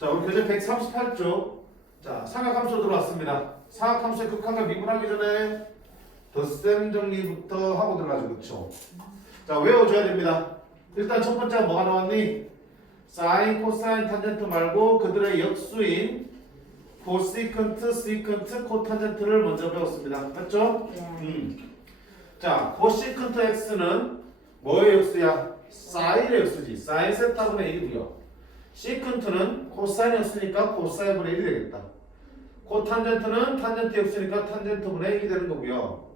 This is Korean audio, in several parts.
자, 우리 교재 138쪽. 자, 삼각함수 들어왔습니다. 삼각함수의 극한과 미분하기 전에 덧셈 정리부터 하고 들어가죠. 그쵸? 자, 외워줘야 됩니다. 일단 첫 번째가 뭐가 나왔니? 사인, 코사인, 탄젠트 말고 그들의 역수인 코시컨트, 시컨트, 코탄젠트를 먼저 배웠습니다. 맞죠? 자, 코시컨트 x는 뭐의 역수야? 사인의 역수지. 사인 세타분의 1이고요. 시컨트는 코사인 역수니까 코사인분의 1이 되겠다. 코탄젠트는 탄젠트 역수니까 탄젠트분의 1이 되는 거고요.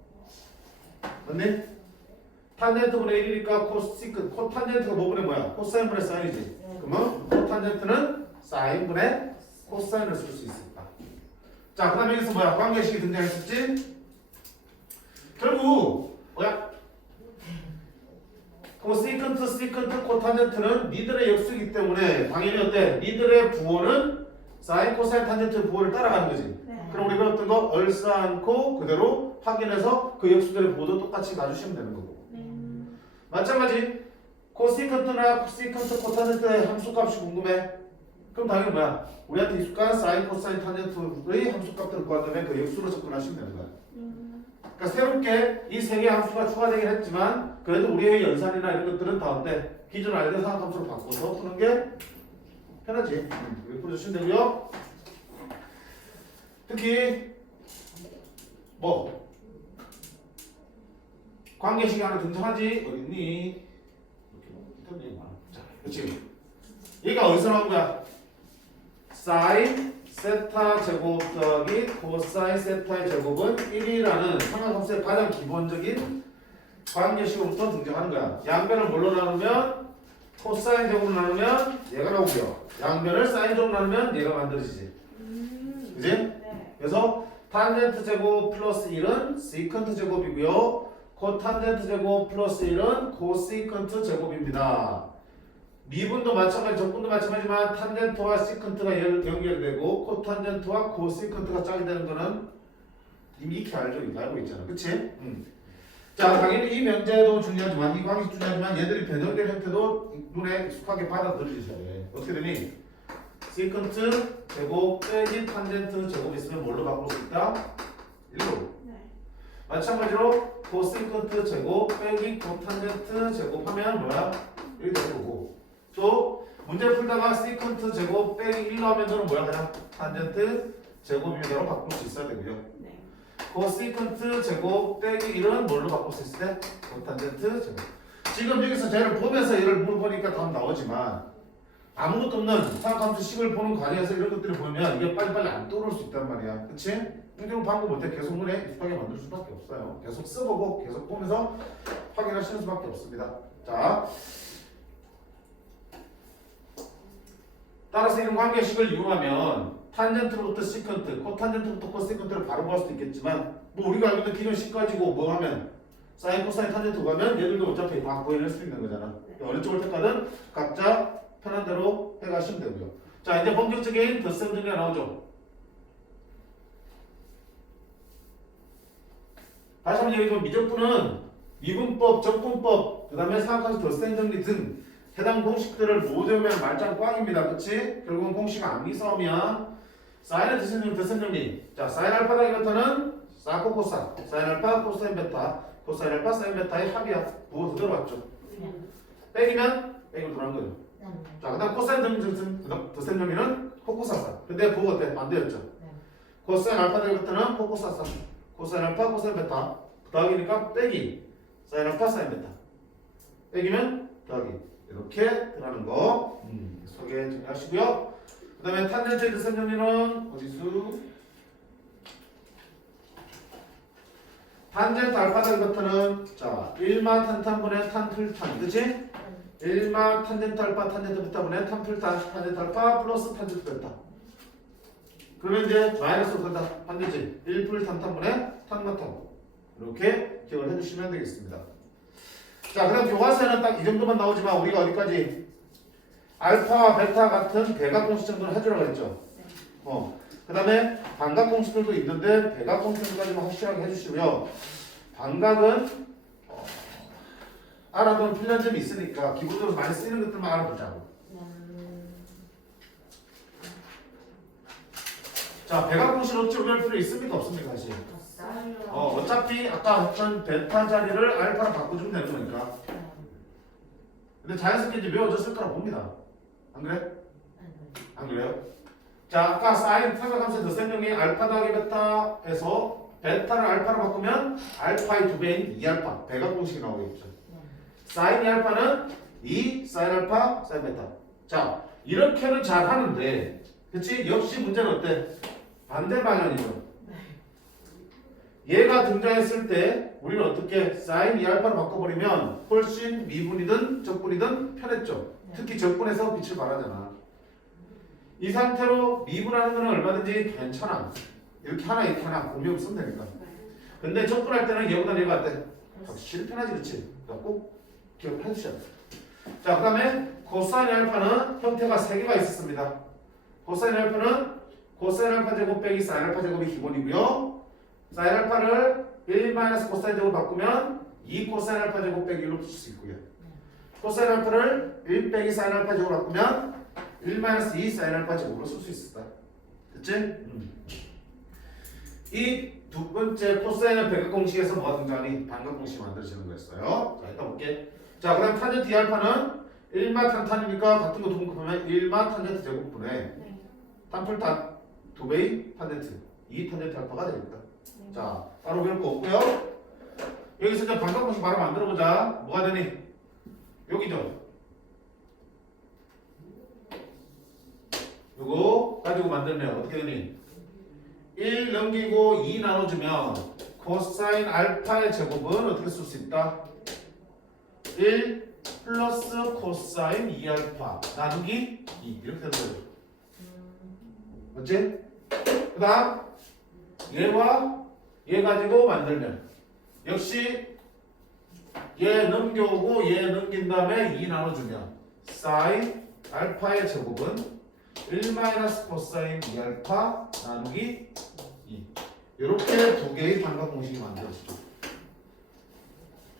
맞니? 탄젠트분의 1이니까 코탄젠트가 뭐분의 뭐야? 코사인분의 사인이지. 그러면 코탄젠트는 사인분의 코사인을 쓸 수 있을까? 자, 그 다음에 여기서 뭐야? 관계식이 등장했었지? 결국 뭐야? 코시컨트, 시컨트, 코탄젠트는 니들의 역수이기 때문에 당연히 어때? 니들의 부호는 사인, 코사인, 탄젠트 부호를 따라가는 거지. 그럼 우리 배웠던 거 얼싸 않고 그대로 확인해서 그 역수들의 부호도 똑같이 놔주시면 되는 거고. 마찬가지 코시컨트나 코시컨트, 코탄젠트의 함수값이 궁금해. 그럼 당연히 뭐야? 우리한테 익숙한 사인, 코사인, 탄젠트의 함수값들을 구한 다음에 그 역수로 접근하시면 되는 거야. 그러니까 새롭게 이 세 개의 함수가 추가되긴 했지만 그래도 우리의 연산이나 이런 것들은 다 어때? 기존 알던 삼각함수로 바꿔서 푸는 게 편하지. 이렇게 풀어주시면 되고요. 특히 뭐 관계식이 하나 등장하지? 어딨니? 자, 그렇지. 얘가 어디서 나온 거야? 사인 세타 제곱 더하기 코사인 세타의 제곱은 1이라는 삼각함수의 가장 기본적인 관계식으로부터 등장하는 거야. 양변을 뭘로 나누면 코사인 제곱으로 나누면 얘가 나오고요. 양변을 사인 제곱으로 나누면 얘가 만들어지지. 그지? 네. 그래서 탄젠트 제곱 플러스 1은 시컨트 제곱이고요. 코탄젠트 제곱 플러스 1은 코시컨트 제곱입니다. 미분도 마찬가지, 적분도 마찬가지지만 탄젠트와 시컨트가 연결되고 코탄젠트와 코시컨트가 짝이 되는 거는 이미 익히 알고 있잖아. 그치? 자, 당연히 이 명제도 중요하지만 이 관계도 중요하지만 얘들이 변형된 형태도 눈에 익숙하게 받아들이셔야 돼. 어떻게 되니? 시컨트 제곱 빼기 탄젠트 제곱 있으면 뭘로 바꿀 수 있다? 1로. 마찬가지로 코시컨트 제곱 빼기 코탄젠트 제곱하면 뭐야? 이렇게 되는 거고. 또 문제 풀다가 시컨트 제곱 빼기 1로 하면 저는 뭐야? 그냥 탄젠트 제곱이면으로 바꿀 수 있어야 되고요. 코시컨트 제곱 빼기 1은 뭘로 바꿀 수 있을 때? 코탄젠트 제곱. 지금 여기서 쟤를 보면서 얘를 물어보니까 답 나오지만 아무것도 없는 삼각함수 식을 보는 과정에서 이런 것들을 보면 이게 빨리빨리 안 떠오를 수 있단 말이야. 그치? 이런 방법 못해. 계속 눈에 익숙하게 만들 수밖에 없어요. 계속 써보고 계속 보면서 확인하시는 수밖에 없습니다. 자, 따라서 이런 관계식을 이용하면 탄젠트로부터 시컨트, 코탄젠트로부터 코시컨트를 바로 구할 수도 있겠지만 뭐 우리가 알고 있는 기존 식 가지고 뭐 하면 사인, 코사인, 탄젠트 구하면 얘들도 어차피 다 구해낼 수 있는 거잖아. 어느 쪽을 택하든 각자 편한 대로 해가시면 되고요. 자, 이제 본격적인 덧셈 정리가 나오죠. 다시 한번 얘기해주면 미적분은 미분법, 적분법, 그 다음에 삼각함수 덧셈 정리 등 해당 공식들을 모두 외우면 말짱 꽝입니다. 그치? 결국은 공식 암기 싸움이야. 사인의 덧셈 정리, 덧셈 정리. 자, 사인 알파 더하기 베타는 사코 코사, 사인 알파 코사인 베타, 코사인 알파 사인 베타의 합이야. 부호 그대로 왔죠. 빼기면 빼기로 들어간 거죠. 자, 그 다음 코사인 덧셈 정리는 코코사사. 근데 부호 어때? 반대였죠. 코사인 알파 더하기 베타는 코코사사. 코사인 알파 코사인 베타 더하기니까 빼기 사인 알파 사인 베타 빼기면 더하기 이렇게 들어가는 거 소개 정리하시고요. 그 다음에 탄젠트의 덧셈 정리는 어디수? 탄젠트 알파 더하기 베타는 자 1마 탄탄분의 탄틀탄 그치? 1마 탄젠트 알파 탄젠트 베타분의 탄틀탄 탄젠트 알파 플러스 탄젠트 베타 그러면 이제 마이너스로 간다. 반대지. 1풀 탄탄분의 탄마탄. 이렇게 기억을 해주시면 되겠습니다. 자, 그 다음 교과서에는 딱 이 정도만 나오지만 우리가 어디까지? 알파와 베타 같은 대각 공식 정도는 해주라고 했죠. 그 다음에 반각 공식들도 있는데 대각 공식까지만 확실하게 해주시고요. 반각은 알아두면 필요한 점이 있으니까 기본적으로 많이 쓰이는 것들만 알아두자고. 자, 백악공식 억지로 뺄 필요 있습니까? 없습니까? 사실. 어차피 아까 했던 베타 자리를 알파로 바꿔주면 되는 거니까. 근데 자연스럽게 이제 외워졌을 거라 봅니다. 안 그래? 안 그래요? 자, 아까 사인 타격함수의 더셈령이 알파 더하기 베타에서 베타를 알파로 바꾸면 알파의 2배인 2알파 백악공식이 나오겠죠. 사인 2알파는 2 사인 알파 사인 베타. 자, 이렇게는 잘 하는데 그치? 역시 문제는 어때? 반대 방향이죠. 얘가 등장했을 때 우리는 어떻게 사인 2알파로 바꿔버리면 훨씬 미분이든 적분이든 편했죠. 특히 적분에서 빛을 발하잖아. 이 상태로 미분하는 거는 얼마든지 괜찮아. 이렇게 하나 이렇게 하나 공이 없으면 되니까. 근데 적분할 때는 얘보다 얘가 어때? 확실히 편하지 그치? 꼭 기억해 주셔야 돼. 자, 그 다음에 코사인 알파는 형태가 3개가 있었습니다. 코사인 알파는 코사인 알파 제곱 빼기 사인 알파 제곱이 기본이고요. 사인 알파를 1-코사인 제곱 바꾸면 2 코사인 알파 제곱 빼기 1로 붙일 수 있고요. 코사인 알파를 1 빼기 사인 알파 제곱 바꾸면 1-2 사인 알파 제곱으로 쓸 수 있었다. 됐지? 이 두 번째 코사인의 백악공식에서 뭐가 등장하니? 반각공식이 만들어지는 거였어요. 자, 일단 볼게. 자, 그 다음 탄젠트 2알파는 1마 탄탄이니까 같은 거 두 번 곱하면 1마 탄젠트 제곱분의 탄풀탄 2배의 탄젠트 2 탄젠트 알파가 되겠다. 자, 따로 배울 거 없고요. 여기서 이제 반각공식 바로 만들어보자. 뭐가 되니? 여기죠. 요거 가지고 만들면 어떻게 되니? 1 넘기고 2 나눠주면 코사인 알파의 제곱은 어떻게 쓸 수 있다? 1 플러스 코사인 2알파 나누기 2 이렇게 되는 거죠. 맞지? 그 다음 얘와 얘 가지고 만들면 역시 얘 넘겨오고 얘 넘긴 다음에 2 나눠주면 사인 알파의 제곱은 1-코사인 2알파 나누기 2 이렇게 두 개의 반각공식이 만들어지죠.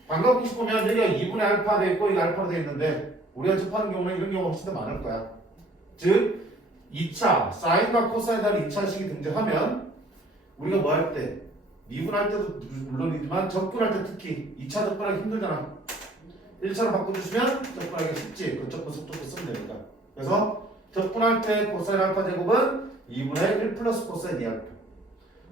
반각공식 보면 여기가 2분의 알파 되어 있고 이게 알파로 되어 있는데 우리가 접하는 경우는 이런 경우가 훨씬 더 많을 거야. 즉 2차 사인과 코사인 다른 2차식이 등장하면 우리가 뭐 할 때 미분할 때도 물론이지만 적분할 때 특히 2차 적분하기 힘들잖아. 1차로 바꿔주시면 적분하기 쉽지. 그 적분 속도도 쓰면 되니까. 그래서 적분할 때 코사인 알파 제곱은 2분의 1 플러스 코사인 2알파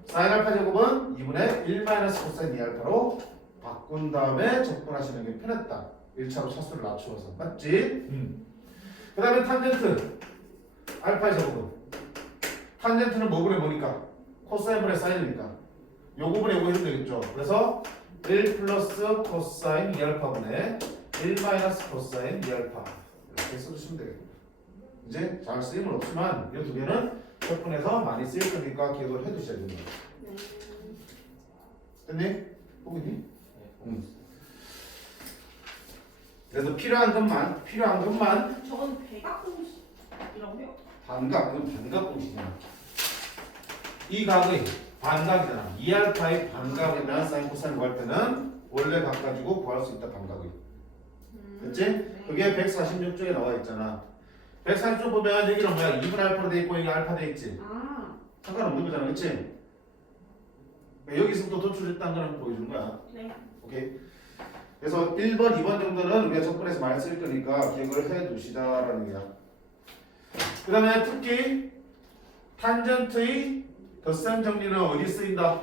사인 알파 제곱은 2분의 1 마이너스 코사인 2알파로 바꾼 다음에 적분하시는 게 편했다. 1차로 차수를 낮추어서 맞지? 그 다음에 탄젠트 알파의 제곱은 탄젠트는 뭐 분의 뭐니까? 코사인 분의 사인이니까 요거 분의 요거 해도 되겠죠. 그래서 1 플러스 코사인 2알파분의 1 마이너스 코사인 2알파 이렇게 써주시면 되겠습니다. 이제 잘 쓰임은 없지만 이 두 개는 적분에서 많이 쓰일 거니까 기억을 해두셔야 됩니다. 됐니? 보이니? 그래서 필요한 것만 저건 백악공식이라고요? 반각공식이야. 이 각의 반각이잖아. 2알파의 반각에 대한 사인 코사인 구할 때는 원래 각 가지고 구할 수 있다. 반각의. 됐지? 그게 146쪽에 나와 있잖아. 140쪽 보면 여기는 뭐야? 2분 알파로 돼 있고 여기 알파 돼 있지. 상관없는 거잖아, 그렇지? 여기서부터 도출했다는 걸 보여주는 거야. 네. 오케이. 그래서 1번, 2번 정도는 우리가 적분해서 많이 쓸 거니까 기억을 해 두시다라는 얘기야. 그 다음에 특히 탄젠트의 덧셈 정리는 어디 쓰인다?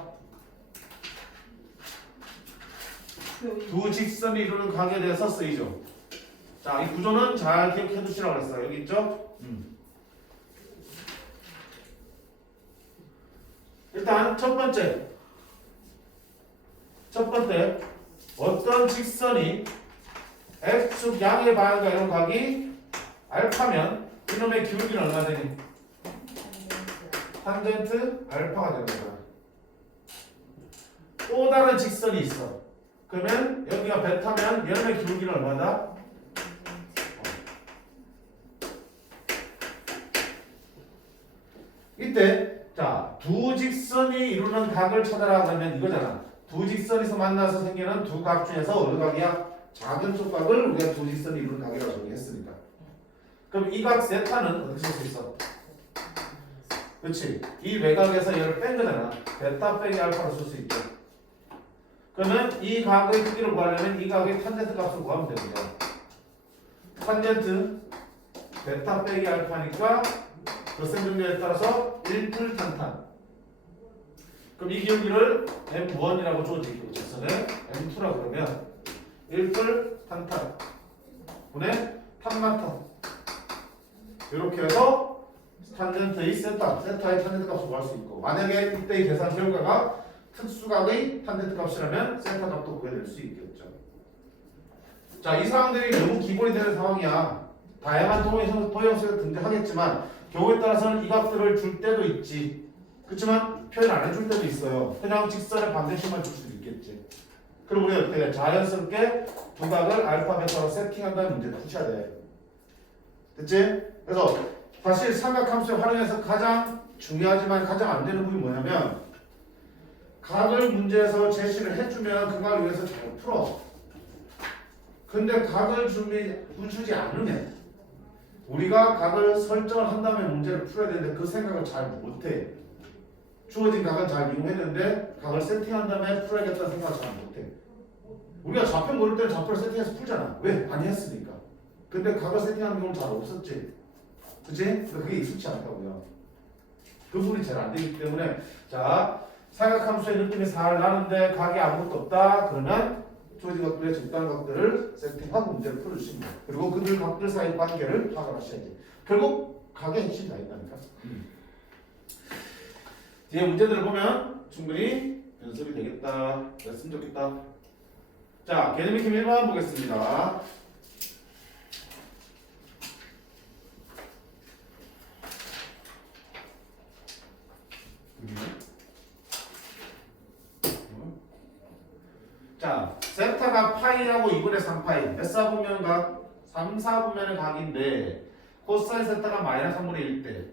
두 직선이 이루는 각에 대해서 쓰이죠. 자, 이 구조는 잘 기억해 두시라고 그랬어요. 여기 있죠? 일단 첫 번째 어떤 직선이 x축 양의 방향과 이런 각이 알파면 이놈의 기울기는 얼마 되니? 탄젠트 알파가 되는 거야. 또 다른 직선이 있어. 그러면 여기가 베타면 얘놈의 기울기는 얼마다? 이때 자, 두 직선이 이루는 각을 찾아라 그러면 이거잖아. 두 직선에서 만나서 생기는 두 각 중에서 어느 각이야? 작은 쪽각을 우리가 두 직선이 이루는 각이라고 정의했으니까. 그럼 이 각 세타는 어떻게 쓸 수 있어? 그렇지. 이 외곽에서 얘를 뺀 거잖아. 베타 빼기 알파로 쓸 수 있게. 그러면 이 각의 크기를 구하려면 이 각의 탄젠트 값을 구하면 되거든요. 탄젠트 베타 빼기 알파니까 거센 정렬에 따라서 1풀 탄탄. 그럼 이 기울기를 M1이라고 주어지고 직선에 M2라고 그러면 1풀 탄탄 분의 탄마탄. 이렇게 해서 탄젠트의 세타의 탄젠트 값을 구할 수 있고, 만약에 이때의 계산 결과가 특수각의 탄젠트 값이라면 세타 값도 구해낼 수 있겠죠. 자, 이 상황들이 너무 기본이 되는 상황이야. 다양한 도형식을 등장하겠지만 경우에 따라서는 이 값들을 줄 때도 있지. 그렇지만 표현 안 해줄 때도 있어요. 그냥 직선의 반대식만 줄 수도 있겠지. 그럼 우리 어떻게 해? 자연스럽게 두 각을 알파, 베타로 세팅한 다음에 문제를 푸셔야 돼. 됐지? 그래서 사실 삼각함수를 활용해서 가장 중요하지만 가장 안 되는 부분이 뭐냐면, 각을 문제에서 제시를 해주면 그 각을 위해서 잘 풀어. 근데 각을 주지 않으면 우리가 각을 설정을 한 다음에 문제를 풀어야 되는데 그 생각을 잘 못해. 주어진 각은 잘 이용했는데 각을 세팅한 다음에 풀어야겠다는 생각을 잘 못해. 우리가 좌표 모를 때는 좌표를 세팅해서 풀잖아. 왜? 많이 했으니까. 근데 각을 세팅하는 경우는 잘 없었지. 그치? 그러니까 그게 익숙치 않다고요. 그 부분이 잘 안 되기 때문에, 자, 삼각함수의 느낌이 살 나는데 각이 아무것도 없다. 그러면 주어진 것들의 적당한 것들을 세팅하고 문제를 풀어주시면 돼요. 그리고 그들 각들 사이 관계를 파악을 하셔야지. 결국 각의 핵심이 다 있다니까. 뒤에 문제들을 보면 충분히 연습이 되겠다. 그랬으면 좋겠다. 자, 개념 익힘 1번 보겠습니다. 자, 세타가 파이하고 2분의 3파이 몇 사분면 각? 3, 4분면의 각인데 코사인 세타가 마이너스 3분의 1대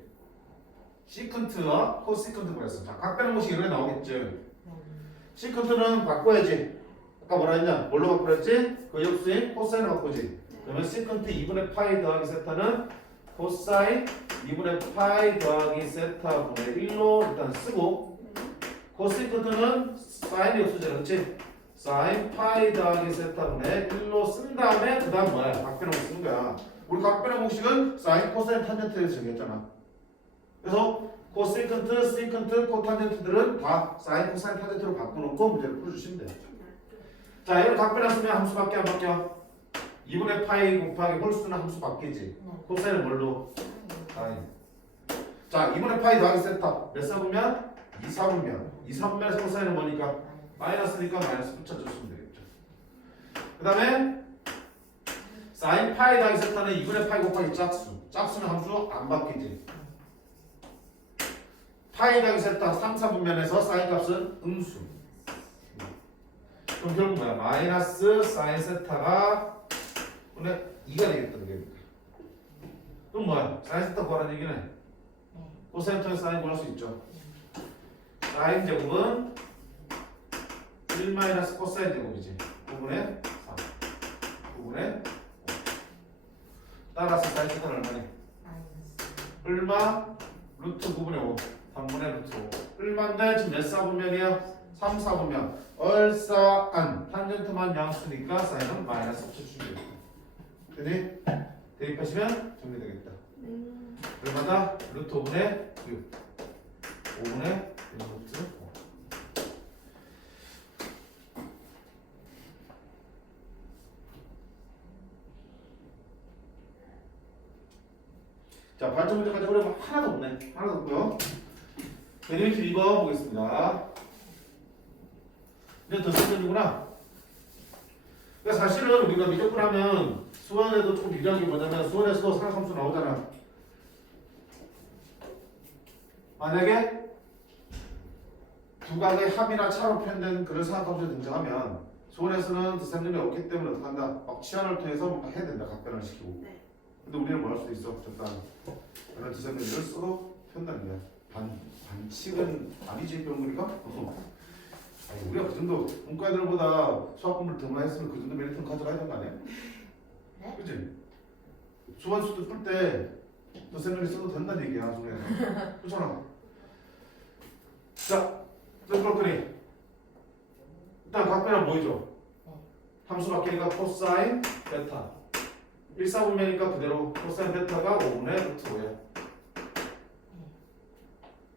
시컨트와 코시컨트 구했어. 자, 각 빼는 공식 이렇게 나오겠죠. 시컨트는 바꿔야지. 아까 뭐라 했냐? 뭘로 바꾸랬지? 그 역수인 코사인을 바꾸지. 그러면 시컨트 2분의 파이 더하기 세타는 코사인 2분의 파이 더하기 세타분의 1로 일단 쓰고, 코시컨트는 사인 역수죠. 그렇지? 사인 파이 더하기 세타분의 1로 쓴 다음에 그 다음 뭐야? 각변하고 쓰는 거야. 우리 각변의 공식은 사인, 코사인, 탄젠트에서 정했잖아. 그래서 코시컨트, 시컨트, 코탄젠트들은 다 사인, 코사인, 탄젠트로 바꿔놓고 문제를 풀어주시면 돼요. 자, 이걸 각변했으면 함수 바뀌어 안 바뀌어? 2분의 파이 곱하기 홀수는 함수 바뀌지. 코사인은 뭘로? 사인. 자, 2분의 파이 더하기 세타 몇 사분면? 2사분면. 2사분면에서 코사인은 뭐니까? 마이너스니까 마이너스 붙여줬으면 되겠죠. 그 다음에 사인 파이 더하기 세타는 2분의 파이 곱하기 짝수. 짝수는 함수 안 바뀌지. 파이 더하기 세타 3, 4분면에서 사인 값은 음수. 그럼 결국 뭐야? 마이너스 사인 세타가 분의 2가 되겠다. 그게. 그럼 뭐야? 사인 세타 구하라는 얘기네. 코사인 통해서 사인 구할 수 있죠. 사인 제곱은 1 마이너스 코사인 제곱이지. 9분의 4. 9분의 5. 따라서 사인 세타는 얼마니? 얼마? 루트 9분의 5. 3분의 루트 5. 얼마인데 지금 몇 사분면이야? 3, 4분면. 얼싸안. 탄젠트만 양수니까 사인은 마이너스 붙여주면 되겠다. 되니? 대입하시면 정리되겠다. 얼마다? 루트 5분의 6. 5분의 루트 5. 자, 발전 문제까지 어려운 거 하나도 없네. 하나도 없고요. 개념 2번 보겠습니다. 이제 더 설명이구나. 그러니까 사실은 우리가 미적분 하면 수원에도 조금 유리한 게 뭐냐면 수원에서 삼각함수 나오잖아. 만약에 두 각의 합이나 차로 표현된 그런 삼각함수가 등장하면 수원에서는 드셈점이 없기 때문에 어떡한다? 막 치환을 통해서 막 해야 된다. 각변을 시키고. 네. 근데 우리는 뭐 할 수도 있어. 적당히. 그런 드셈점을 써도 편다는 거야. 반칙은 아니지 병문이가? 아니, 우리가 그 정도 문과들보다 수학 공부를 더 많이 했으면 그 정도 메리트는 가져가야 되는 거 아니야? 네? 그치? 수반수도 풀 때 더 생각이 써도 된다는 얘기야. 그렇잖아. 자, 몇 그렇거니? 일단 각변은 뭐이죠? 함수 바뀌니까 코사인 베타. 1사분면이니까 그대로 코사인 베타가 5분의 루트 5야.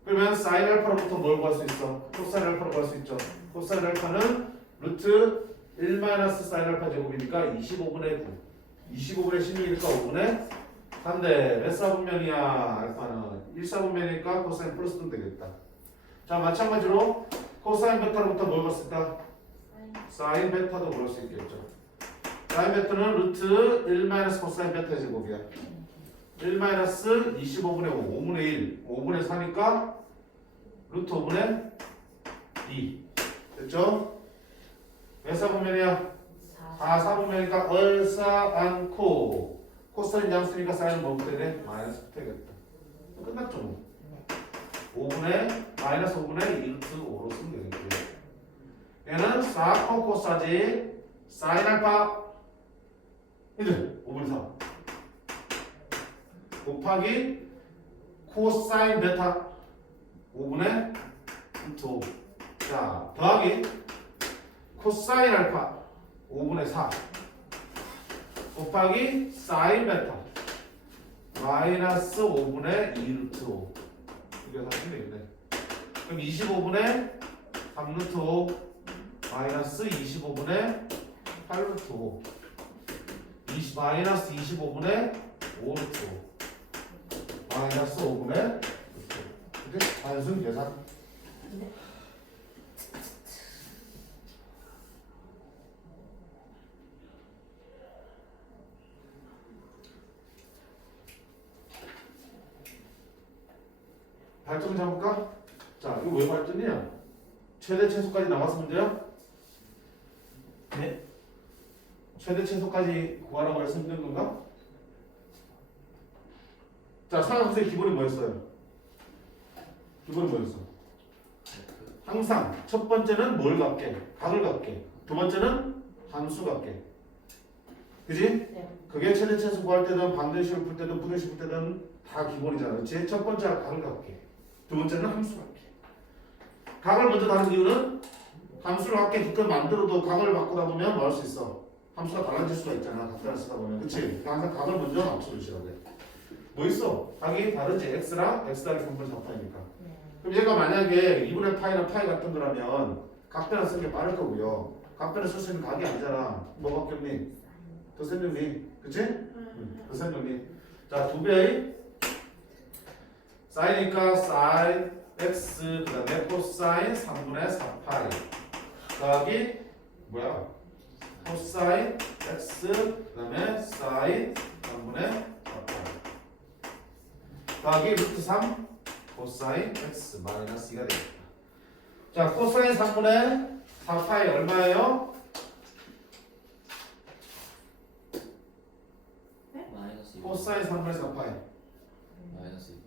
그러면 사인 알파로부터 뭘 구할 수 있어? 코사인 알파로 구할 수 있죠. 코사인 알파는 루트 1 마이너스 사인 알파 제곱이니까 25분의 9. 25분의 16이니까 5분의 3대 몇 사분면이야? 알파는 1사분면이니까 코사인 플러스 도 되겠다. 자, 마찬가지로 코사인 베타로부터 뭘 구할 수 있다? 사인 베타도 구할 수 있겠죠. 사인 베타는 루트 1 마이너스 코사인 베타 제곱이야. 1 마이너스 25분의 5, 5분의 1, 5분의 4니까 루트 5분의 2 됐죠? 몇 사분면이야? 4 사분면이니까 얼싸 않고 코사인 양수니까 사인은 뭐부터 되네? 마이너스 되겠다. 끝났죠 뭐. 5분의 마이너스 5분의 2 루트 5로 쓰면 되겠고요. 얘는 4 코사지 사인 알파 이제 5분의 4 곱하기 코사인 베타 5분의 루트 5. 자, 더하기 코사인 알파 5분의 4 곱하기 사인 베타 마이너스 5분의 2 루트 5. 이거 다 쓰면 되겠네. 그럼 25분의 3 루트 5 마이너스 25분의 8 루트 5 마이너스 25분의 5 루트 5 마이너스 5분의 이렇게 단순 계산. 발전 잡을까? 자, 이거 왜 발전이야? 최대 최소까지 나왔으면 돼요? 네. 최대 최소까지 구하라고 해서 힘든 건가? 자, 상함수의 기본이 뭐였어요? 기본이 뭐였어? 항상 첫 번째는 뭘 갖게? 각을 갖게. 두 번째는 함수 갖게. 그지? 네. 그게 최대 최소 구할 때든 방정식을 풀 때든 부등식 풀 때든 다 기본이잖아. 그치? 첫 번째가 각을 갖게. 두 번째는 함수 갖게. 각을 먼저 다는 이유는 함수를 갖게 기껏 만들어도 각을 바꾸다 보면 뭐 할 수 있어? 함수가 달라질 수가 있잖아. 각을 쓰다 보면. 그치? 항상 각을 먼저 맞춰주시라고 해. 뭐 있어? 각이 다르지? x랑 x 더하기 3분의 4파이니까. 그럼 얘가 만약에 2분의 파이나 파이 같은 거라면 각변을 쓰는 게 빠를 거고요. 각변을 쓸 수 있는 각이 아니잖아. 뭐 바뀌었니? 더 센 정리. 그치? 더 센 정리. 자, 2배의 사이니까 사인 x 그 다음에 코사인 3분의 4파이 더하기 뭐야? 코사인 x 그 다음에 사인 3분의 4파이 더하기 루트 3 코사인 x 마이너스 2가 되겠다. 자, 코사인 3분의 4파이 얼마예요? 마이너스 2. 코사인 3분의 4파이 마이너스 2.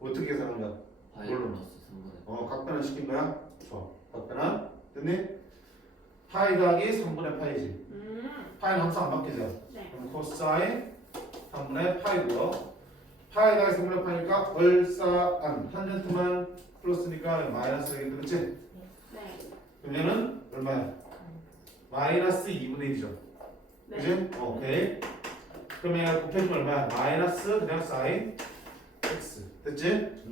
어떻게 계산한 거야? 파이 뭘로? 플러스 3분의 각변을 시킨 거야? 좋아. 각변은 됐니? 파이 더하기 3분의 파이지. 파이는 항상 안 바뀌죠. 네. 그럼 코사인 3분의 파이고요. 파이 더하기 3분의 파이니까 얼싸안 탄젠트만 플러스니까 마이너스 되겠다. 그치? 네. 그럼 얘는 얼마야? 마이너스 2분의 1이죠. 네. 그치? 오케이. 그럼 얘가 곱해주면 얼마야? 마이너스 그냥 사인 x. 됐지?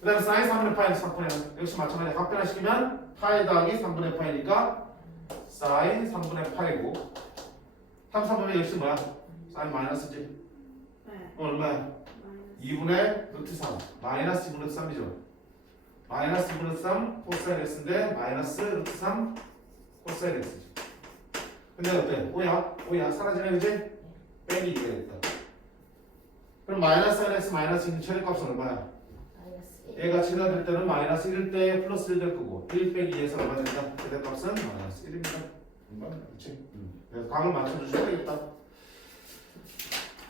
그 다음에 사인 3분의 파이는 3분의 역시 마찬가지 각변화 시키면 파이 더하기 3분의 파이니까 사인 3분의 파이고 3, 3분의 역시 뭐야? 사인 마이너스지? 네. 얼마야? 마이너스. 2분의 루트 3 마이너스 2분의 3이죠. 마이너스 2분의 3 코사인 x인데 마이너스 루트 3 코사인 x지. 근데 어때? 5야 사라지네 그지? 빼기 2가 됐다. 그럼 마이너스 x 마이너스 2는 최대값은 얼마야? 얘가 최대될 때는 마이너스 1일 때 플러스 1 될 거고 1 빼기 2에서 얼마 된다? 최대값은 마이너스 1입니다. 그렇지? 그래서 각을 맞춰주셔야 되겠다.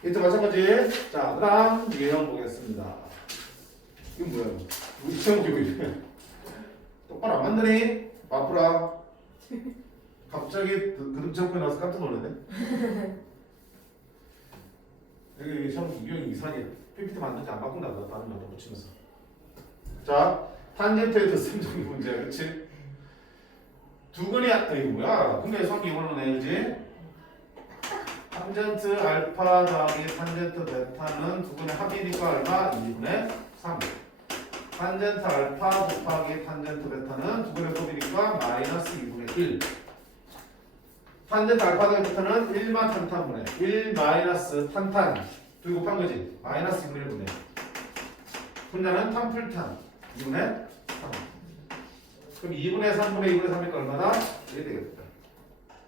이때 마찬가지. 자, 그 다음 유형 보겠습니다. 이건 뭐야? 우리 시험 기고 이래. 똑바로 안 만드니? 바쁘라. 갑자기 그림 창고에 나와서 깜짝 놀랐네. 여기 시험 유형이 이상해. PPT 만든지 안 바꾼다. 다른 거 붙이면서. 자, 탄젠트의 덧셈정리 문제야, 그렇지? 두근이 이거 뭐야? 근데 성기 이걸로 내야지. 탄젠트 알파 더하기 탄젠트 베타는 두근의 합이니까 얼마? 2분의 3. 탄젠트 알파 곱하기 탄젠트 베타는 두근의 곱이니까 마이너스 2분의 1. 탄젠트 알파 더하기 베타는 1마 탄탄분의 1 마이너스 탄탄. 두 곱한 거지? 마이너스 2분의 1분의 분자는 탄풀탄 2분의 3. 그럼 2분의 3분의 2분의 3이니까 얼마다? 이게 되겠다.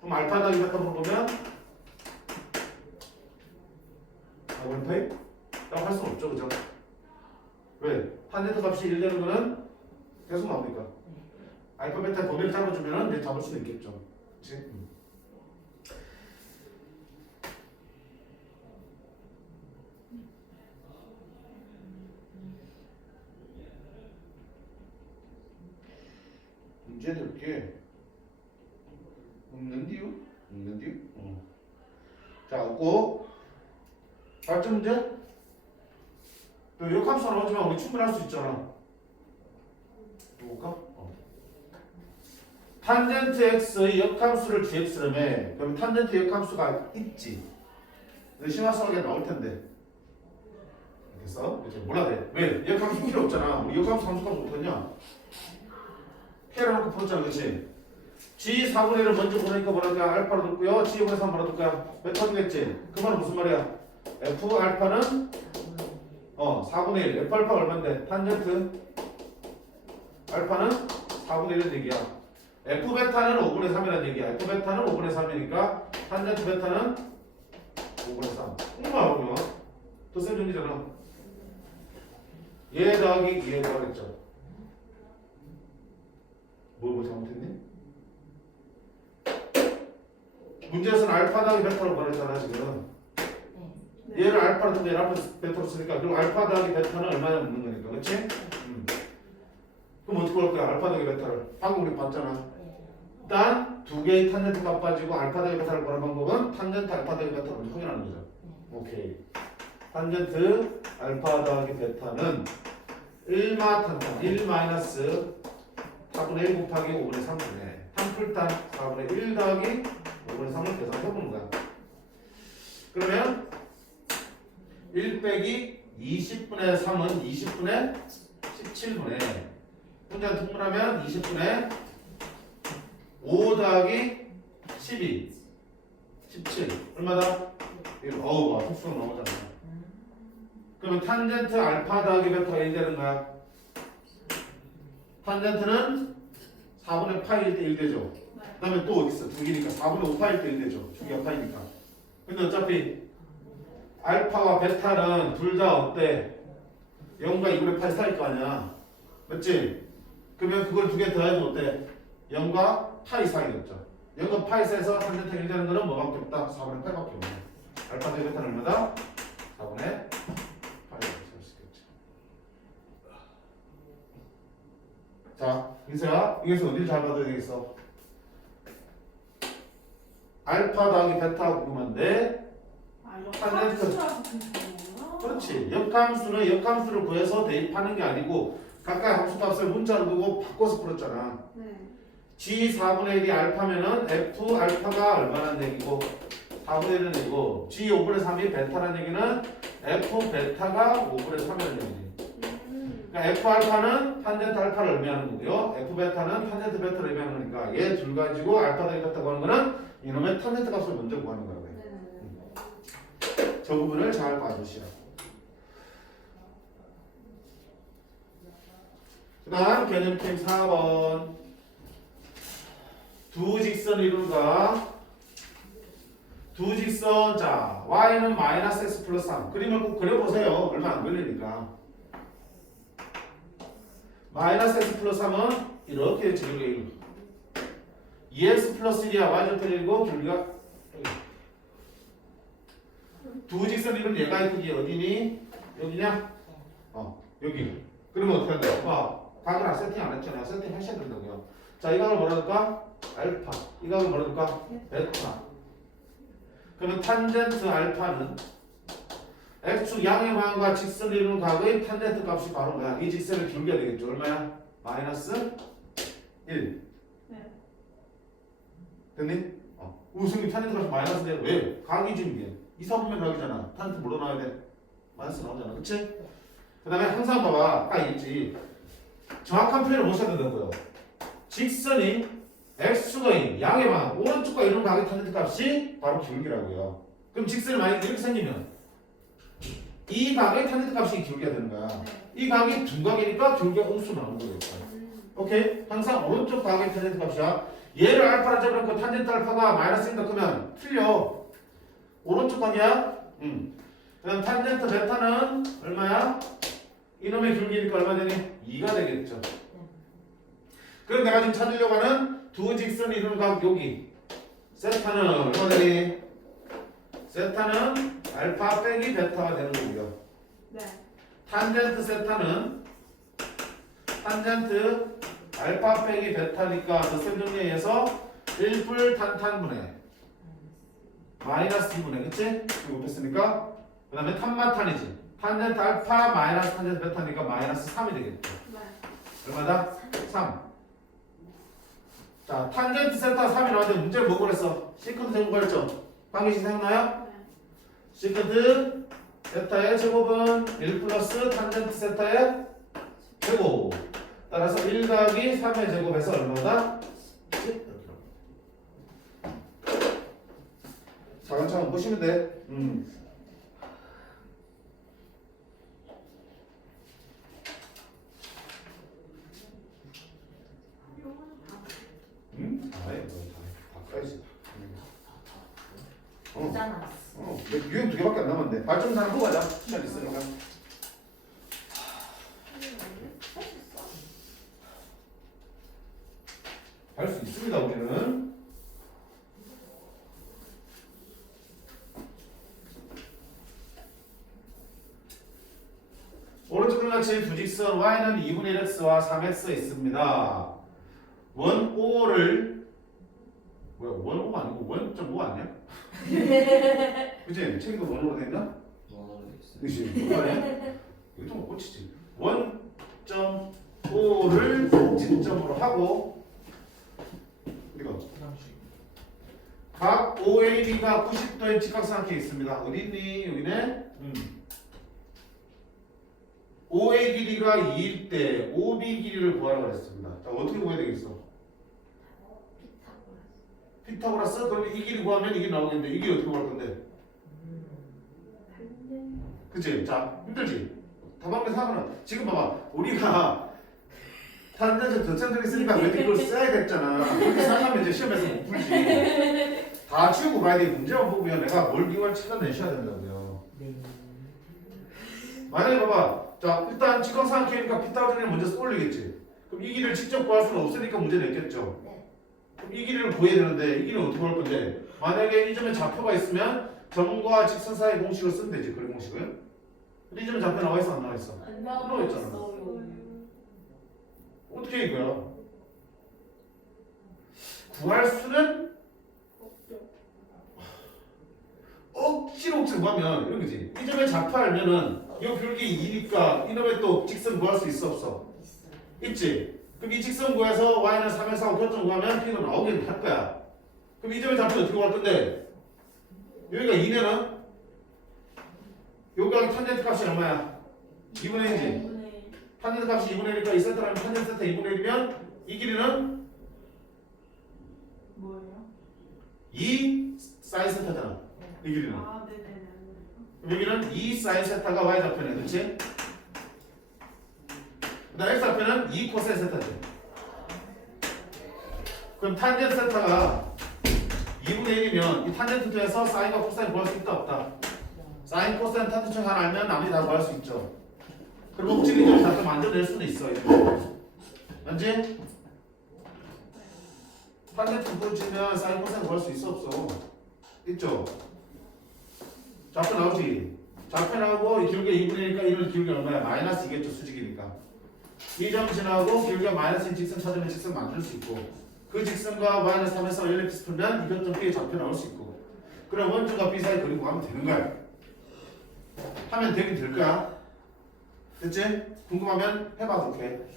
그럼 알파 더하기 베타 물어보면 원타입? 라고 할 수는 없죠, 그죠? 왜? 탄젠트 값이 1 되는 거는 계속 나오니까. 알파 베타 도배를 잡아주면 내 잡을 수도 있겠죠. 그치? 문제 될 게 없는디요? 없는디요? 자, 없고 발전 문제? 역함수 나오지만 우리 충분히 할 수 있잖아. 볼까? 탄젠트 x의 역함수를 gx라며. 그럼 탄젠트 역함수가 있지. 심화성하게 나올 텐데. 알겠어? 이제 몰라 돼. 왜? 역함수 필요 없잖아. 우리 역함수 함수값 못했냐? K를 놓고 풀었잖아, 그렇지? G 4분의 1을 먼저 보내니까 뭐랄까? 알파로 둘고요. G 5분의 3 뭐라 둘까요? 메타 두겠지? 그 말은 무슨 말이야? F 알파는 4분의 1. F 알파가 얼마인데? 탄젠트 알파는 4분의 1인 얘기야. F 베타는 5분의 3이라는 얘기야. F 베타는 5분의 3이니까 탄젠트 베타는 5분의 3. 얼마야, 그러면? 덧셈 정리잖아. 얘 더하기 얘 더하겠죠. 뭐 잘못했니? 문제에서는 알파 더하기 베타로 말했잖아, 지금. 네. 얘를 알파로 쓰면 얘를 알파 베타로 쓰니까 그럼 알파 더하기 베타는 얼마나 묻는 거니까, 그렇지? 그럼 어떻게 할 거야? 알파 더하기 베타를 방금 우리 봤잖아. 일단 두 개의 탄젠트가 빠지고 알파 더하기 베타를 구하는 방법은 탄젠트 알파 더하기 베타를 먼저 확인하는 거죠. 오케이. 탄젠트 알파 더하기 베타는 1마 탄탄 1 마이너스 4분의 1 곱하기 5분의 3분의 탄풀탄 4분의 1 더하기 5분의 3을 계산해보는 거야. 그러면 1 빼기 20분의 3은 20분의 17분의 분자 통분하면 20분의 5 더하기 12 17 얼마다? 어우 와 속수가 나오잖아. 그러면 탄젠트 알파 더하기 베타가 1 되는 거야. 탄젠트는 4분의 파일 때 1 되죠. 그 다음에 또 어디 있어? 두 개니까 4분의 5 파일 때 1 되죠. 두 개가 파이니까. 근데 어차피 알파와 베타는 둘 다 어때? 0과 2분의 파이 사이일 거 아니야. 맞지? 그러면 그걸 두 개 더해도 어때? 0과 파이 사이였죠. 0과 파이 사이에서 탄젠트 1 되는 거는 뭐밖에 없다? 4분의 8밖에 없네. 알파 대 베타는 얼마다? 4분의 8이라고 쓸 수 있겠죠. 자, 민서야, 여기서 어디를 잘 받아야 되겠어? 알파 더하기 베타 궁금한데 역함수라서 괜찮아요. 그렇지. 역함수는 역함수를 구해서 대입하는 게 아니고 각각 함수값을 문자로 두고 바꿔서 풀었잖아. 네. G 4분의 1이 알파면은 F 알파가 얼마나 얘기고 4분의 1은 얘기고 G 5분의 3이 베타라는 얘기는 F 베타가 5분의 3이라는 얘기지. 그러니까 F 알파는 탄젠트 알파를 의미하는 거고요. F 베타는 탄젠트 베타를 의미하는 거니까 얘 둘 가지고 알파 더하기 베타 구하는 거는 이놈의 탄젠트 값을 먼저 구하는 거라고 해. 저 부분을 잘 봐주시라고. 그 다음 개념팀 4번 두 직선 이루가 두 직선 자 y는 마이너스 x 플러스 3 그림을 꼭 그려보세요. 얼마 안 걸리니까 마이너스 x 플러스 3은 이렇게 길게 2x 플러스 1이야. y절편 1이고 길이가 두 직선 이루는 얘가 크기 어디니? 여기냐? 여기. 그러면 어떻게 한다? 봐. 각을 세팅 안 했잖아. 세팅 하셔야 된다고요. 자, 이 각을 뭐라 할까? 알파. 이 각을 뭐라 할까? 베타. 그러면 탄젠트 알파는 x축 양의 방향과 직선을 이루는 각의 탄젠트 값이 바로 뭐야? 이 직선을 기울여야 되겠죠. 얼마야? 마이너스 1. 네. 됐니? 우승이 탄젠트 값이 마이너스인데 왜? 각이지 이게. 이사분면 각이잖아. 탄젠트 물어놔야 돼. 마이너스 나오잖아. 그치? 그 다음에 항상 봐봐. 아까 있지. 정확한 표현을 못 찾는다고요. 직선이 x축의 양의 방향 오른쪽과 이런 각의 탄젠트 값이 바로 기울기라고요. 그럼 직선이 만약에 이렇게 생기면 이 각의 탄젠트 값이 기울기가 되는 거야. 이 각이 둔각이니까 기울기가 음수 나오는 거겠죠. 오케이? 항상 오른쪽 각의 탄젠트 값이야. 얘를 알파라 잡으면 탄젠트 알파가 마이너스인가 그러면 틀려. 오른쪽 각이야. 그다음 탄젠트 베타는 얼마야? 이놈의 기울기니까 얼마 되니? 2가 되겠죠. 그럼 내가 지금 찾으려고 하는 두 직선이 이루는 각 여기 세타는 얼마 되니? 세타는 알파 빼기 베타가 되는 거고요. 네. 탄젠트 세타는 탄젠트 알파 빼기 베타니까 덧셈 정리에 의해서 1불 탄탄분의 마이너스 2분의 그치? 이거 못했으니까 그 다음에 탄마탄이지 탄젠트 알파 마이너스 탄젠트 베타니까 마이너스 3이 되겠죠. 네. 얼마다? 3. 자 탄젠트 세타 3이 나왔는데 문제를 뭐 그랬어? 시컨트 제곱 그랬죠? 방식이 생각나요? 네. 시컨트 세타의 제곱은 1 플러스 탄젠트 세타의 제곱 따라서 1 더하기 3의 제곱에서 얼마다? 10 차근차근 보시면 돼. 아예 다 써야지. 있잖아. 유형 2개밖에 안 남았는데 발전산 하고 가자. 시간 있으니까. 할 수 있습니다 우리는. 오른쪽 그림같이 두 직선 y는 2분의 1x와 3x 있습니다. 원 5를 뭐야 원 5가 아니고 원.5 아니야? 그치? 책이도 원으로 됐나? 원어로 돼 있어요. 그치? 뭐야? 이거 좀 꽂히지. 1.5를 지점으로 하고 이거 각 OAB가 90도의 직각삼각형이 있습니다. 어디 있니? 여기네. OA 길이가 2일 때 OB 길이를 구하라고 했습니다. 자 어떻게 구해야 되겠어? 피타고라스? 그러면 이 길이 구하면 이게 나오겠는데 이 길이 어떻게 구할 건데? 그치? 자 힘들지? 다방면 사고는 지금 봐봐 우리가 탄젠트 덧셈들이 있으니까 왜 이걸 써야겠잖아. 그렇게 생각하면 이제 시험에서 못 풀지. 다 치우고 봐야 돼. 문제만 보면 내가 뭘 이걸 찾아내셔야 된다고요. 만약에 봐봐 자 일단 직각삼각형이니까 피타고라스를 먼저 올리겠지. 그럼 이 길이를 직접 구할 수는 없으니까 문제 냈겠죠. 그럼 이 길이를 구해야 되는데 이 길이는 어떻게 할 건데 만약에 이 점에 좌표가 있으면 점과 직선 사이 공식을 쓰면 되지. 그런 공식을. 근데 이 점에 좌표 나와 있어 안 나와 있어? 안 나와 있잖아. 어떻게 해 이거야? 구할 수는 억지로 구하면 이런 거지. 이 점에 좌표 알면은 이 뷰기 2니까 이놈의 또 직선 구할 수 있어 없어? 있지. 그럼 이 직선 구해서 y는 3x하고 교점 구하면 p가 나오긴 할 거야. 그럼 이 점의 좌표 어떻게 구할 건데? 여기가 2내는 여기가 탄젠트 값이 얼마야? 2분의 1이지. 탄젠트 값이 2분의 1이니까 이 세타라면 탄젠트 세타 2분의 1이면 이 길이는 뭐예요? 2 사인 세타잖아. 이 길이는. 아, 네네네. 여기는 2 사인 세타가 y 좌표네, 그렇지? 그다음 x 좌표는 2 코사인 세타지. 그럼 탄젠트 세타가 2분의 1이면 이 탄젠트에서 사인과 코사인 구할 수 있다 없다? 사인, 코사인, 탄젠트 중 하나 알면 나머지 다 구할 수 있죠. 그리고 혹시리좀 자꾸 만들어낼 수는 있어. 맞지? 탄젠트 구해주면 사인, 코사인 구할 수 있어 없어? 있죠? 좌표 나오지? 좌표 나오고 기울기 2분의 1이니까 이런 기울기 얼마야? 마이너스 2겠죠 수직이니까. 이 점 지나고 기울기가 마이너스인 직선 찾으면 직선 만들 수 있고 그 직선과 마이너스 3에서 엘립스 풀면 이것 점 P의 좌표 나올 수 있고 그럼 원점과 B 사이 그리고 가면 되는 거야. 하면 되긴 될 거야. 됐지? 궁금하면 해봐도 돼.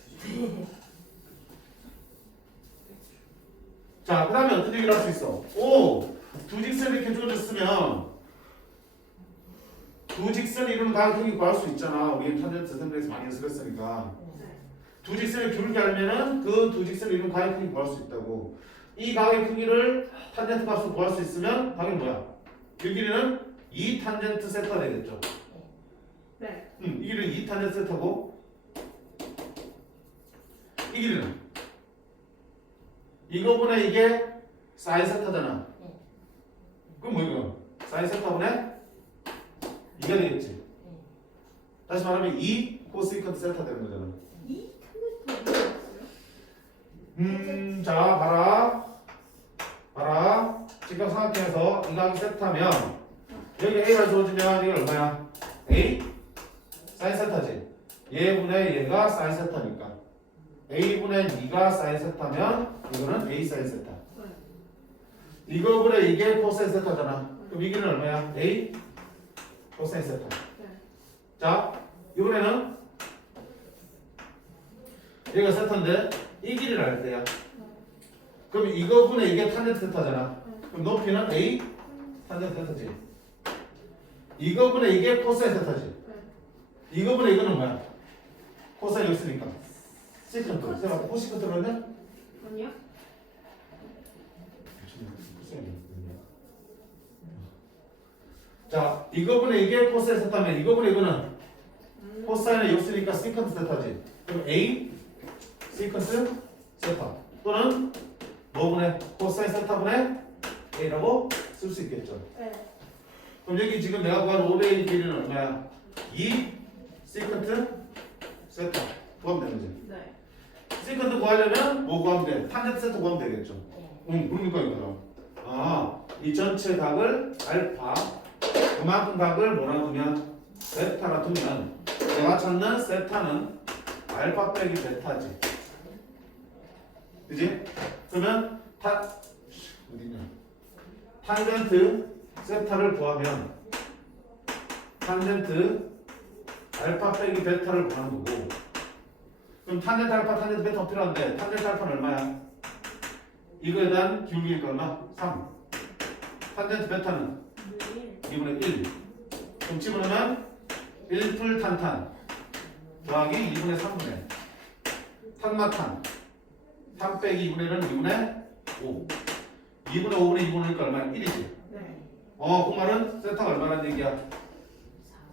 자, 그 다음에 어떤 얘기를 할 수 있어? 오! 두 직선이 이렇게 주어졌으면 두 직선이 이루는 각을 구할 수 있잖아. 우리 탄젠트 선배에서 많이 연습했으니까. 두 직선의 기울기 알면은 그 두 직선이 이루는 각의 크기 구할 수 있다고. 이 각의 크기를 탄젠트 값으로 구할 수 있으면 각이 뭐야? 이 길이는 2 탄젠트 세타 되겠죠. 네. 이 길이는 2 탄젠트 세타고 이 길이는 이거분의 이게 사인 세타잖아. 그럼 뭐 이거? 사인 세타분의 2가 되겠지. 다시 말하면 2 코시컨트 세타 되는 거잖아. 이 텔레토 뭐였어요? 자, 봐라. 지금 생각해서 이 각이 세타면 여기 A가 주어지면 이게 얼마야? A? 사인 세타지. 얘분의 얘가 사인 세타니까 A분의 2가 사인 세타면 이거는 A 사인 세타. 네. 이거분의 이게 코사인 세타잖아. 그럼 이 길이는 얼마야? A 코사인 세타. 네. 자, 이번에는 얘가 세타인데 이 길이를 알 때야. 그럼 이거분의 이게 탄젠트 세타잖아. 그럼 높이는 A 탄젠트 세타지. 이거분의 이게 코사인 세타지. 네. 이거분의 이거는 뭐야? 코사인 여기 있으니까 시컨트. 제가 코시컨트 그러냐? 아니요? 자, 이거분의 이게 코사인 세타면 이거분의 이거는 코사인에 여기 있으니까 시컨트 세타지. 그럼 A 시컨트 세타 또는 뭐분의 코사인 세타분의 A라고 쓸 수 있겠죠. 네. 그럼 여기 지금 내가 구한 5배의 길이는 얼마야? 2 시컨트 세타 구하면 되는 거지. 네. 시컨트 구하려면 뭐 구하면 돼? 탄젠트 세타 구하면 되겠죠. 그러니까 이거죠. 이 전체 각을 알파 그만큼 각을 뭐라 두면 베타라 두면 내가 찾는 세타는 알파 빼기 베타지. 그지? 그러면 어디냐? 탄젠트 세타를 구하면 탄젠트 알파 빼기 베타를 구하는 거고 그럼 탄젠트 알파 탄젠트 베타 필요한데 탄젠트 알파는 얼마야? 이거에 대한 기울기가 얼마? 3 탄젠트 베타는 2분의 1 그럼 집어넣으면 1풀 탄탄 더하기 2분의 3분의 탄마탄 3 빼기 2분의 1은 2분의 5 2분의 5분의 2분의 1은 얼마야? 1이지. 네. 그 말은 세타가 얼마라는 얘기야?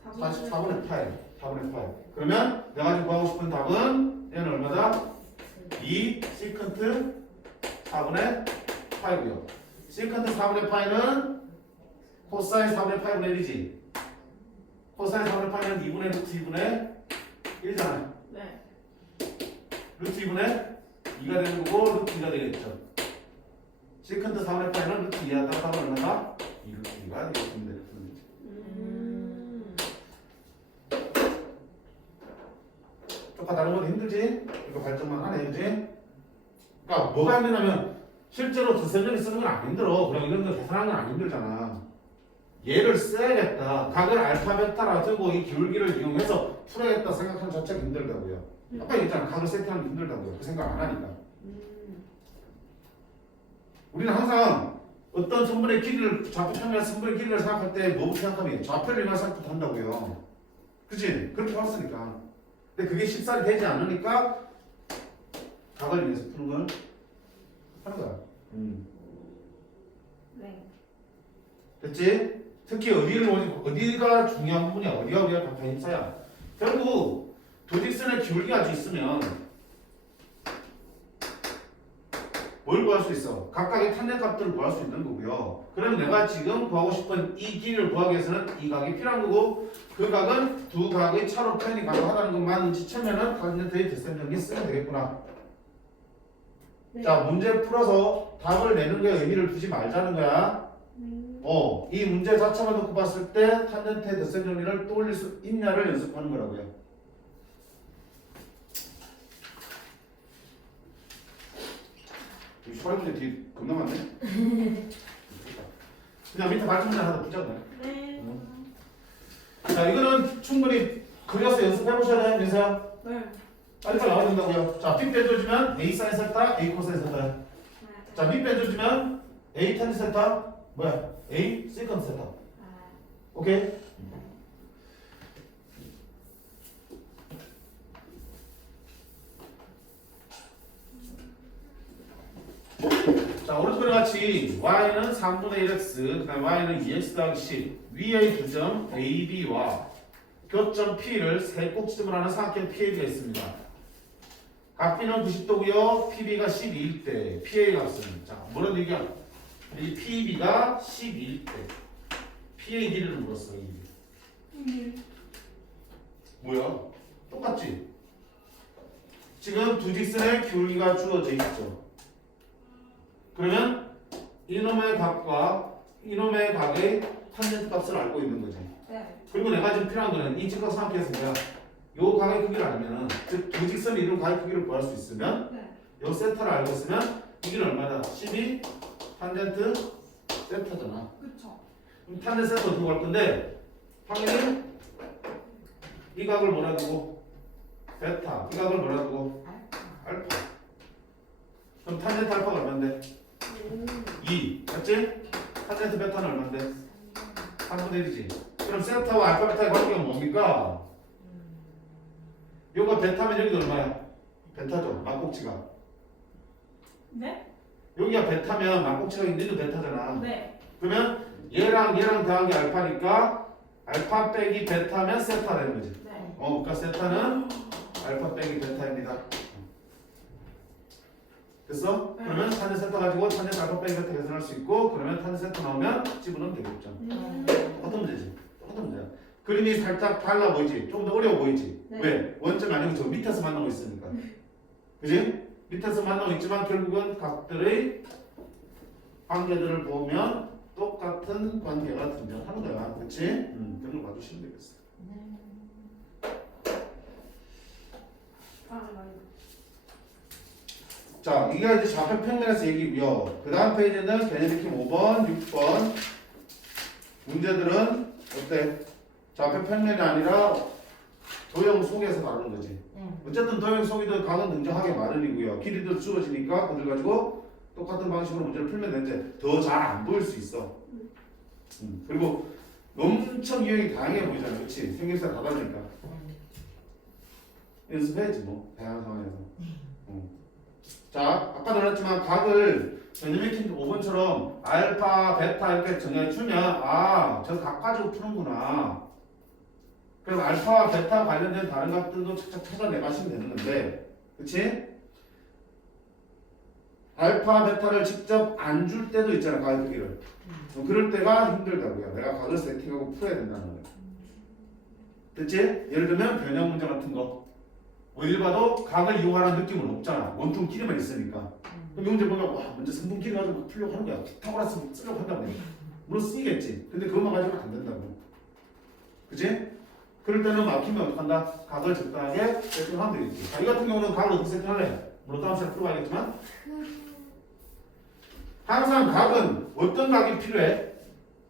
4분의 8 4분의 8 그러면 내가 지금 구하고 싶은 답은 얘는 얼마다? 2 시컨트 4분의 8이고요. 시컨트 4분의 8은 코사인 4분의 8분의 1이지. 코사인 4분의 8은 2분의 루트 2분의 1잖아요. 네. 루트 2분의 2가 되는 거고 루트 2가 되겠죠. 시컨트 4분의 8은 루트 2야. 따라서 얼마다? 2 루트 2가 되겠습니다. 조금 다른 것도 힘들지? 이거 발전만 하네, 그지? 그러니까 뭐가 힘드냐면 실제로 드설명이 쓰는 건 안 힘들어. 그럼 이런 거 계산하는 건 안 힘들잖아. 얘를 써야겠다. 각을 알파 베타라 두고 이 기울기를 이용해서 풀어야겠다 생각하는 자체가 힘들다고요. 아까 얘기했잖아. 각을 세팅하는 게 힘들다고요. 그 생각 안 하니까. 우리는 항상 어떤 선분의 길이를 좌표평면 선분의 길이를 생각할 때 뭐부터 생각하면 좌표를 이용한 생각부터 한다고요. 그치? 그렇게 봤으니까. 근데 그게 쉽사리 되지 않으니까 각을 위해서 푸는 걸 하는 거야. 네. 됐지? 특히 어디가 중요한 부분이야? 어디가 우리가 다 힘써야. 결국 도직선의 기울기가 아주 있으면 뭘 구할 수 있어? 각각의 탄젠 값들을 구할 수 있는 거고요. 그럼 내가 지금 구하고 싶은 이 길이를 구하기 위해서는 이 각이 필요한 거고 그 각은 두 각의 차로 편이 가능하다는 것만 눈치채면은 탄젠트의 뒷셈정리 쓰면 되겠구나. 네. 자, 문제 풀어서 답을 내는 거에 의미를 두지 말자는 거야. 이 문제 자체만 놓고 봤을 때 탄젠트의 덧셈 정리를 떠올릴 수 있냐를 연습하는 거라고요. 이 슈퍼라이트 뒤 겁나 많네. 그냥 밑에 발전자 하나 붙잡네. 네. 자, 이거는 충분히 그려서 연습해 보셔야 돼요, 민서야. 네. 빨리빨리 나와야 된다고요. 자, B 빼줘주면 A 사인 세타, A 코사인 세타야. 네. 자, B 빼줘주면 A 탄 세타, 뭐야? A 세컨드 세타. 오케이? 자, 오른쪽에 같이 y는 3분의 1x, 그 다음에 y는 2x 더하기 10, 위의 두 점 a, b와 교점 p를 세 꼭지점을 하는 삼각형 PAB가 있습니다. 각 b는 90도고요, PB가 12일 때 PA 값은 자, 뭐라는 얘기야? 이 PB가 12일 때 PAD를 물었어. 이 뭐야? 똑같지? 지금 두 직선의 기울기가 주어져 있죠. 그러면 이놈의 각과 이놈의 각의 탄젠트 값을 알고 있는 거지. 네. 그리고 내가 지금 필요한 거는 이 직각 삼각형에서 내가 요 각의 크기를 알면은 즉 두 직선이 이룬 각의 크기를 구할 수 있으면 네. 요 세타를 알고 있으면 이게 얼마다? 12 탄젠트 세타잖아. 그쵸. 그럼 탄젠트 세타 어떻게 구할 건데 당연히 이 각을 뭐라 두고 베타 이 각을 뭐라 두고 알파. 그럼 탄젠트 알파가 얼마인데? 2 맞지? 탄젠트 베타는 얼마인데? 3분의 1이지. 그럼 세타와 알파 베타의 관계가 뭡니까? 요거 베타면 여기도 얼마야? 베타죠. 막꼭지가. 네? 여기가 베타면 막꼭지가 있는데도 베타잖아. 네. 그러면 얘랑 더한 게 알파니까 알파 빼기 베타면 세타 되는 거지. 네. 그러니까 세타는 알파 빼기 베타입니다. 됐어? 그러면 탄젠 세타 가지고 탄젠 알파 빼기 베타 계산할 수 있고 그러면 탄젠 세타 나오면 집어넣으면 되겠죠. 똑같은 문제지. 똑같은 문제야. 그림이 살짝 달라 보이지? 좀 더 어려워 보이지? 네. 왜? 원점 아니고 저 밑에서 만나고 있으니까. 그지? 밑에서 만나고 있지만 결국은 각들의 관계들을 보면 똑같은 관계가 등장하는 거야. 그치? 그걸 봐주시면 되겠어. 아, 맞아요. 자, 이게 이제 좌표 평면에서 얘기고요. 그 다음 페이지는 개념 익힘 5번, 6번. 문제들은 어때? 좌표 평면이 아니라 도형 속에서 다루는 거지. 어쨌든 도형 속이든 각은 능정하게 마련이고요. 길이도 주어지니까 그들 가지고 똑같은 방식으로 문제를 풀면 되는데 더 잘 안 보일 수 있어. 그리고 엄청 유형이 다양해 보이잖아. 그치? 생김새가 다 다르니까. 연습해야지 뭐. 다양한 상황에서. 자, 아까 nói 했지만 각을 개념익힌 5번처럼 알파, 베타 이렇게 정해주면 아, 저 각 가지고 푸는구나. 그럼 알파와 베타 관련된 다른 값들도 착착 찾아내가시면 되는 건데, 그치? 알파, 베타를 직접 안 줄 때도 있잖아, 각의 크기를. 그럴 때가 힘들다고요. 내가 각을 세팅하고 풀어야 된다는 거예요. 됐지? 예를 들면 변형 문제 같은 거. 어딜 봐도 각을 이용하는 느낌은 없잖아. 원통 길이만 있으니까. 그럼 이 문제 보면 와, 먼저 삼분 길이 가지고 막 풀려고 하는 거야. 피타고라스 쓰려고 한다고 해. 물론 쓰이겠지. 근데 그것만 가지고는 안 된다고. 그치? 그럴 때는 막히면 어떡한다? 각을 적당하게 세팅하면 되겠지. 자, 이 같은 경우는 각을 어떻게 세팅할래? 물론 다음 시간에 풀어봐야겠지만 항상 각은 어떤 각이 필요해?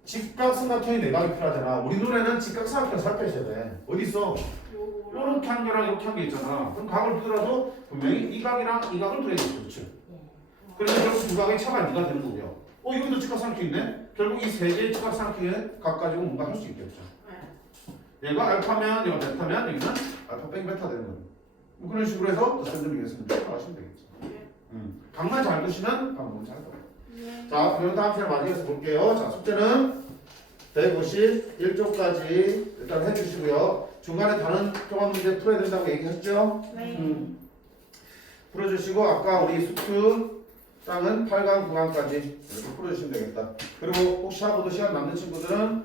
직각삼각형이 네 각이 필요하잖아. 우리 눈에는 직각삼각형 살펴셔야 돼. 어디 있어? 이렇게 한 개랑 이렇게 한 개 있잖아. 그럼 각을 두더라도 분명히 이 각이랑 이 각을 두야겠지. 그렇죠? 그래서 결국 두 각의 차가 네가 되는 거고요. 여기도 직각삼각형 있네? 결국 이 세 개의 직각삼각형의 각 가지고 뭔가 할 수 있겠죠. 얘가 알파면 얘가 베타면 여기는 알파 빼기 베타 되는 거예요. 뭐 그런 식으로 해서 더 샌드위치에서 하시면 되겠죠. 각만 잘 두시면 방법은 잘 돼요. 자, 그럼 다음 시간에 마지막에서 볼게요. 자, 숙제는 151쪽까지 일단 해주시고요. 중간에 다른 종합 문제 풀어야 된다고 얘기했죠? 네. 풀어주시고 아까 우리 수트 땅은 8강, 9강까지 이렇게 풀어주시면 되겠다. 그리고 혹시 하고도 시간 남는 친구들은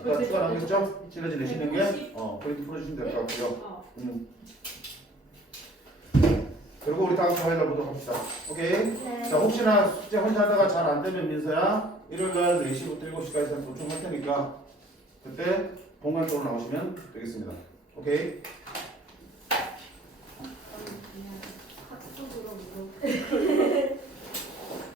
아까 추가 남겼죠? 시너지 내시는 게 포인트 풀어주시면 될 것 같고요. 그리고 우리 다음 주 화요일 날 보도록 합시다. 오케이? 자, 혹시나 숙제 혼자 하다가 잘 안 되면 민서야 일요일날 4시부터 7시까지 보충할 테니까 그때 본관 쪽으로 나오시면 되겠습니다. 오케이? 그냥 학습으로 물어보고